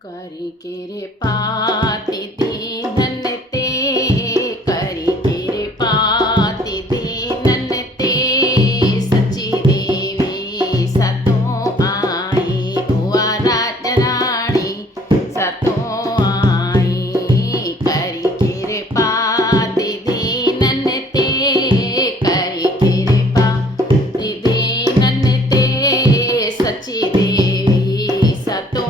करी केरे पाती दीनन ते करी केरे पाती दीनन ते सची देवी सतों आई उआ राज राणी सतों आई करी केरे पाती दीनन ते करी केरे पाती दीनन ते सची देवी सतों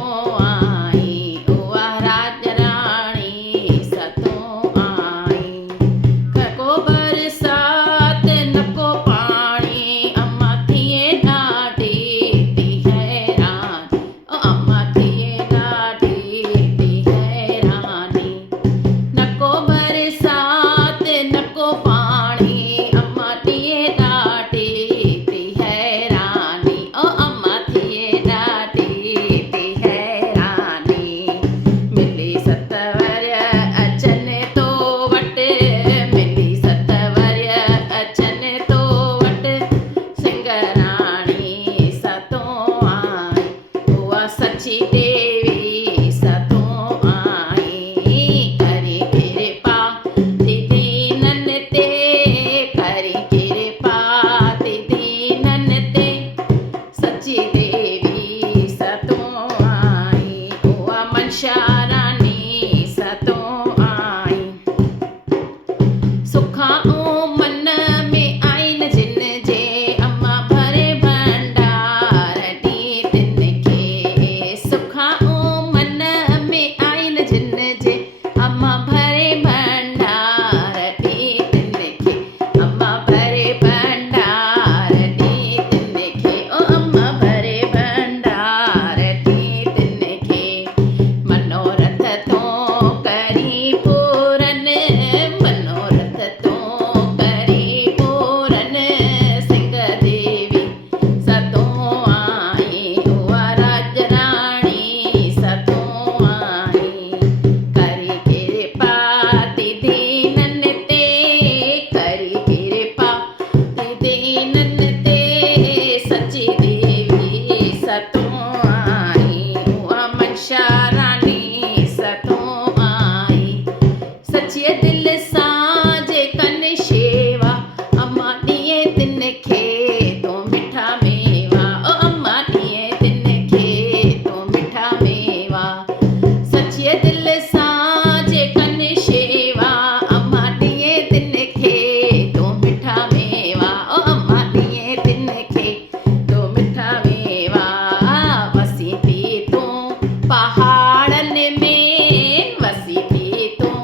सची देवी सतों आई करी केरे पाती दीनन ते करी केरे पाती दीनन ते सची देवी सतों आई उआ मनशा रानी सतों आई सुखा मन में आइन जिन जे अम्मा भरे भंडार दी तिन के सुखा मन में आइन जिन जे अम्मा भरे भंडार दी तिन के अम्मा भरे भंडार दी तिन के ओ अम्मा भरे भंडार दी तिन के मनोरथ तो करी पूरन मनोरथ तो करी पूरन सिंह देवी सतों आई उआ राज राणी सतों आई करी केरे पाती दीनन ते करी केरे पाती दीनन ते सची देवी सतों आई उआ मनशा रानी सतों आई सच्चे दिल सां जे कन शेवा अम्मा ॾिए तिन खे तो मिठा मेवा ओ अम्मा ॾिए तिन खे तो मिठा मेवा सच्चे दिल सां जे कन शेवा अम्मा ॾिए तिन खे तो मिठा मेवा ओ अम्मा ॾिए तिन खे तो मिठा मेवा वसी थी तूं पहाड़न में वसी थी तूं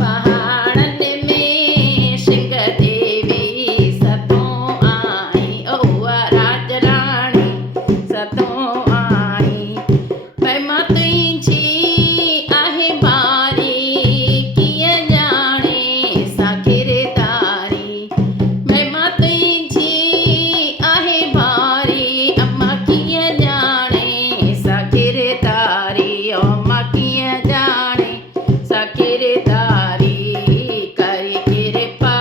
पहाड़न में सिंह देवी सतों आई उआ राज राणी सतों आई महिमा तुंहिंजी आहे बारी कीअं ॼाणे सा किरदारी महिमा तुंहिंजी आहे बारी अम्मा कीअं ॼाणे सा किरदारी अम्मा कीअं ॼाणे सा किरदारी करी केरे पा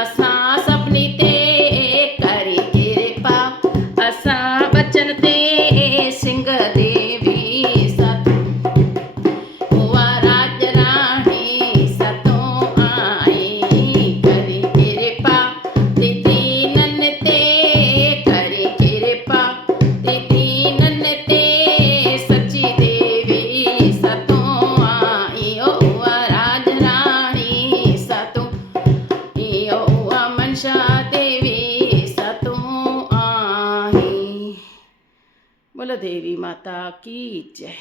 असां सभिनी ते करी केरे पा असां बचन ते सिंह देवी सतों उआ राज राणी सतों आई करी केरे पाती दीनन ते करी केरे पाती दीनन ते सची देवी सतों आई उआ राज राणी सतों उआ मनशा देवी सतों आई। बोलो देवी माता की जय।